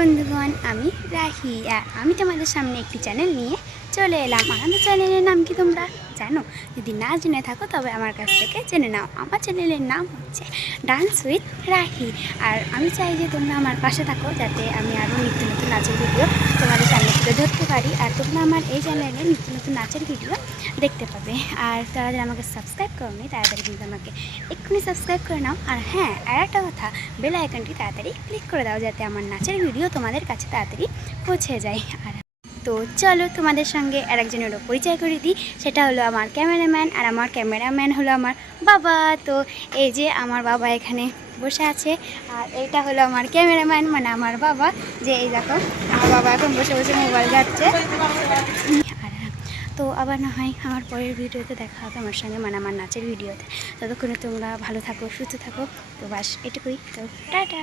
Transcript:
বন্ধুগণ, আমি রাহি আর আমি তোমাদের সামনে একটি চ্যানেল নিয়ে চলে এলাম। আমাদের চ্যানেলের নাম কি তোমরা? জানো? যদি না জেনে থাকো, তবে আমার কাছ থেকে জেনে নাও। আমার চ্যানেলের নাম হচ্ছে ডান্স উইথ রাহি। আর আমি চাই যে তোমরা আমার পাশে থাকো, যাতে আমি আরও নিত্য নতুন নাচের ভিডিও তুলে ধরতে পারি আর তোমরা আমার এই চ্যানেলে নতুন নতুন নাচের ভিডিও দেখতে পাবে। আর তারা যারা আমাকে সাবস্ক্রাইব করোনি তাড়াতাড়ি কিন্তু আমাকে এক্ষুনি সাবস্ক্রাইব করে নাও। আর হ্যাঁ আর একটা কথা বেল আইকনটি তাড়াতাড়ি ক্লিক করে দাও যাতে আমার নাচের ভিডিও তোমাদের কাছে তাড়াতাড়ি পৌঁছে যায়। আর তো চলো তোমাদের সঙ্গে আরেকজনেরও পরিচয় করে দিই। সেটা হলো আমার ক্যামেরাম্যান আর আমার ক্যামেরাম্যান হলো আমার বাবা। তো এই যে আমার বাবা এখানে বসে আছে আর এইটা হলো আমার ক্যামেরাম্যান মানে আমার বাবা। যে এই দেখো, আমার বাবা এখন বসে বসে মোবাইল যাচ্ছে আর তো আবার না হয় আমার পরের ভিডিওতে দেখা হবে আমার সঙ্গে মানে আমার নাচের ভিডিওতে। ততক্ষণে তোমরা ভালো থাকো, সুস্থ থাকো। তো বাস, এটুকুই। তো টাটা।